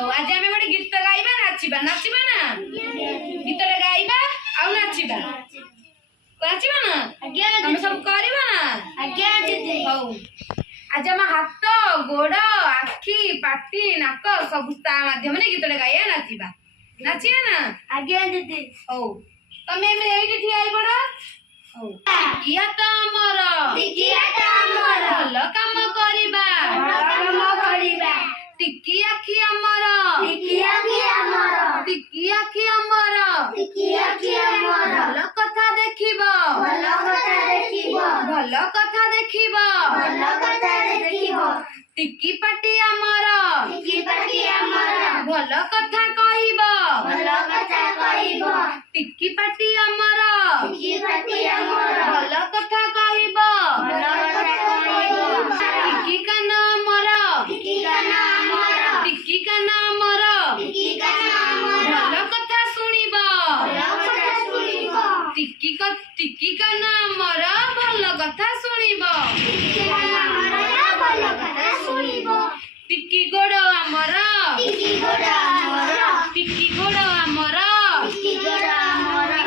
आज आम गोटे गीत गाइबा नाचिबा नाचिबा ना गीत गाइबा आ नाचिबा नाचिबा ना हम सब करबा ना आज्ञा दीदी हौ आज हम हाथ गोड़ आखि पाटी नाक सब ता माध्यम रे गीत गाइया नाचिबा नाचिया ना आज्ञा दीदी हौ तमे एमे एठी ठिया आइ पड़ हौ टिकिया त हमर भल काम करिबा टिकी आखि हमर भल कथा देखिब टिकी पाटी हमर भल कथा कहिब टिकी पाटी हमर भल कथा कहिब टिकी कान हमर टिकी कान हमर भल कथा सुनिब टिकी कान हमर भल कथा सुनिब टिकी गोड़ हमर टिकी गोड़ हमर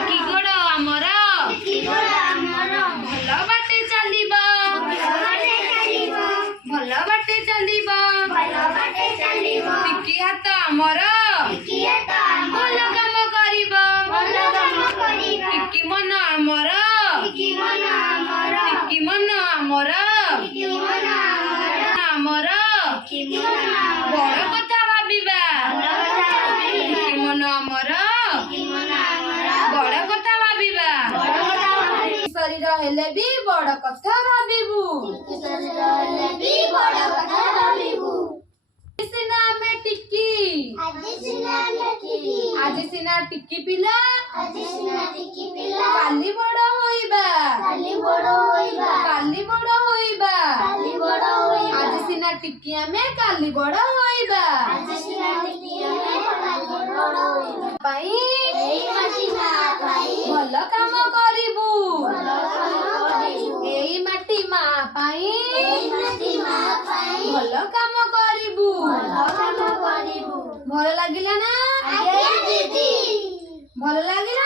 टिकी गोड़ हमर भल बाटे चलिब टिकी हाथ हमर भल काम करिब टिकी मन हमर टिकी मन हमर हमर बड़ कथा भाबिबा टिकी मन हमर बड़ कथा भाबिबा शरीर हेले भी बड़ कथा भाबिबू सिना में टिक्की आज सिना टिक्की पिला काली बड़ होइबा आज सिना टिक्की में काली बड़ होइबा पाई भल काम करिबू एई माटी मा पाई भल काम करिबू भल लागिला ना भल लागिला